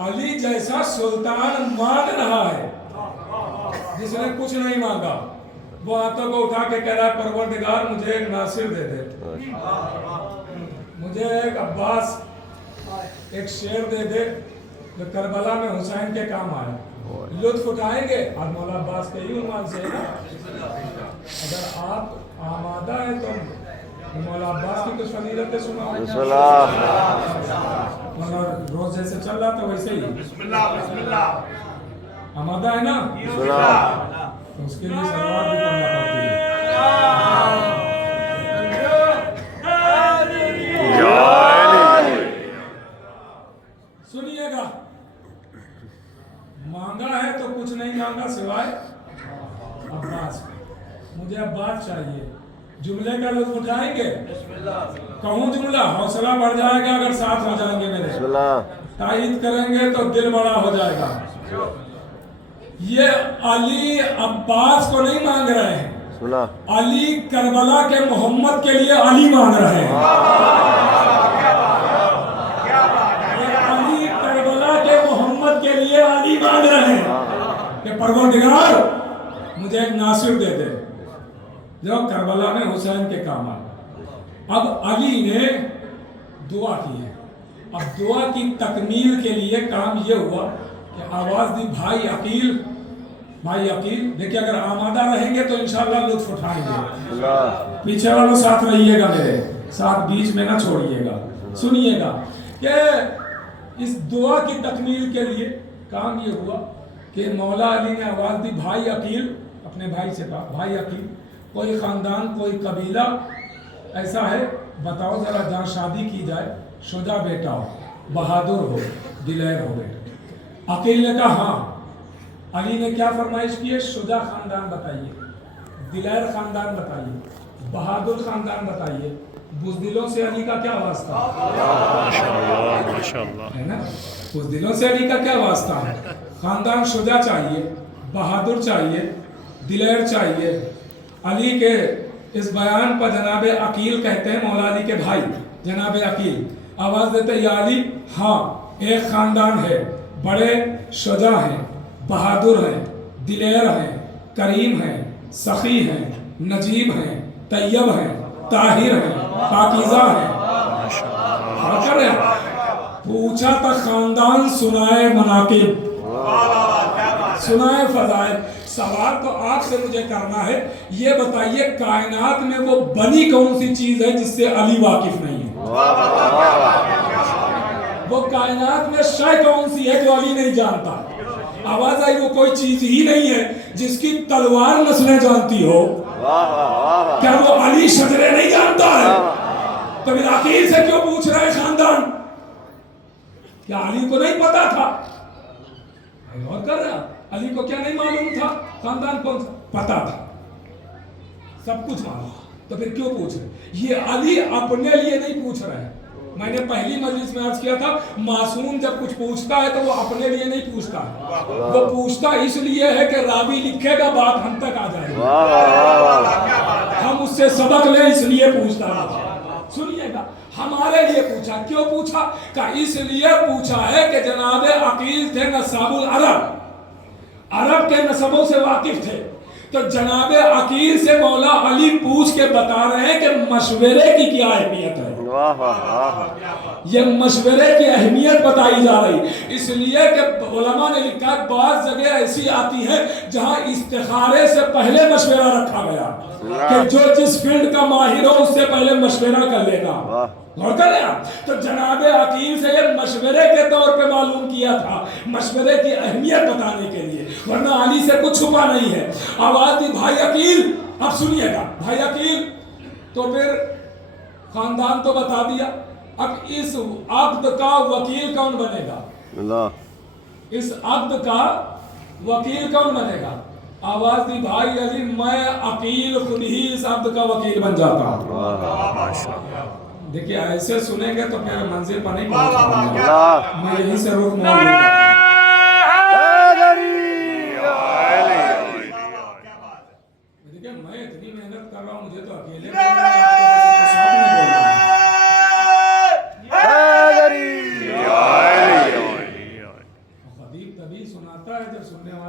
अली जैसा सुल्तान मांग रहा है, जिसने कुछ नहीं मांगा, वो हाथों को उठा के कह रहा है परवरदिगार मुझे एक नासिर दे दे, मुझे एक अब्बास, एक शेर दे दे जो करबला में हुसैन के काम आए। लुत्फ उठाएंगे और मौला अब्बास के ही उन्वान से ना, अगर आप आमादा है तो मौला अब्बास की कुछ फजीलतें सुनाओ। रोज जैसे चल रहा था वैसे ही आमादा है ना, तो उसके लिए सलवात भी पढ़ना पड़ती है। सुनिएगा, मांगा है तो कुछ नहीं मांगा सिवाय अब्बास। मुझे अब्बास चाहिए। जुमले का लुत्फ उठाएंगे, कहूँ जुमला, हौसला बढ़ जाएगा अगर साथ हो जाएंगे मेरे, तायीद करेंगे तो दिल बड़ा हो जाएगा। ये अली अब्बास को नहीं मांग रहे हैं, अली करबला के मोहम्मद के लिए अली मांग रहे हैं। अली करबला के मोहम्मद के लिए अली मांग रहे हैं कि परवरदिगार मुझे एक नासिर दे दे जो करबला में हुसैन के काम आए। अब अली ने दुआ की है। अब दुआ की तकमील के लिए काम ये हुआ कि आवाज दी भाई अकील, भाई अकील देखिए, अगर आमादा रहेंगे तो इंशाअल्लाह लुत्फ उठाएंगे। पीछे वालों साथ रहिएगा, मेरे साथ बीच में ना छोड़िएगा। सुनिएगा कि इस दुआ की तकमील के लिए काम ये हुआ कि मौला अली ने आवाज दी भाई अकील, अपने भाई से कहा भाई अकील, कोई खानदान कोई कबीला ऐसा है बताओ जरा जहाँ शादी की जाए, शुजा बेटा हो, बहादुर हो, दिलेर हो बेटा। अकील ने कहा हाँ। अली ने क्या फरमाइश की है? शुजा खानदान बताइए, दिलेर खानदान बताइए, बहादुर खानदान बताइए। बुज़दिलों से अली का क्या वास्ता है ना, बुज़दिलों से अली का क्या वास्ता है? खानदान शुजा चाहिए, बहादुर चाहिए, दिलेर चाहिए। अली के इस बयान पर जनाबे अकील कहते हैं, मौला अली के भाई जनाबे अकील आवाज देते या अली, हाँ एक खानदान है, बड़े शुजा हैं, बहादुर हैं, दिलेर हैं, करीम हैं, सखी हैं, नजीब हैं, तैयब हैं, ताहिर हैं, पाकीज़ा हैं। पूछा था खानदान सुनाए मनाकिब, सुनाए फजाइल। सवाल तो आपसे मुझे करना है, ये बताइए कायनात में वो बनी कौन सी चीज है जिससे अली वाकिफ नहीं है? वो कायनात में शय कौन सी है जो अली नहीं जानता? आवाज आई वो कोई चीज ही नहीं है जिसकी तलवार नस्लें जानती हो। क्या वो अली शजरे नहीं जानता है? तो फिर अकील से क्यों पूछ रहे हैं खानदान? क्या अली को नहीं पता था? और कर रहा, अली को क्या नहीं मालूम था खानदान कौन सा? पता था, सब कुछ मालूम, तो फिर क्यों पूछ रहे? ये अली अपने लिए नहीं पूछ रहे हैं। मैंने पहली मजलिस में अर्ज किया था, मासूम जब कुछ पूछता है तो वो अपने लिए नहीं पूछता है, वो पूछता इसलिए है कि रावी लिखेगा बात हम तक आ जाएगी, हम उससे सबक ले इसलिए पूछता है। सुनिएगा, हमारे लिए पूछा, क्यों पूछा? का इसलिए पूछा है कि जनाबे अकील थे नसाबुल अरब, अरब के नसबों से वाकिफ थे। तो जनाबे अकील से मौला अली पूछ के बता रहे हैं कि मशवरे की क्या अहमियत है। ये मशवरे की अहमियत बताई जा रही, इसलिए कि उलमा ने लिखा बात जगह ऐसी आती है जहां इस्तिखारे से पहले मशवरा रखा गया कि जो जिस फील्ड का माहिर हो उससे पहले मशवरा कर लेना। तो जनाबे अकील से ये मशवरे के तौर पे मालूम किया था, मशवरे की अहमियत बताने के लिए, वरना अली से कुछ छुपा नहीं है। आवाज दी भाई अकील। अब सुनिएगा, भाई अकील तो फिर खानदान तो बता दिया, अब इस अक्द का वकील कौन बनेगा? इस अक्द का वकील कौन बनेगा? आवाज दी भाई अली, मैं अकील खुद ही इस अक्द का वकील बन जाता हूं। देखिए ऐसे सुनेंगे तो फिर मंजिल पर नहीं पहुंच पाऊंगा, मैं यहीं से रुक मोड़ूंगा। देखिए मैं इतनी मेहनत कर रहा हूँ, मुझे तो अकेले बोलना है, तभी सुनाता है जब सुनने वाला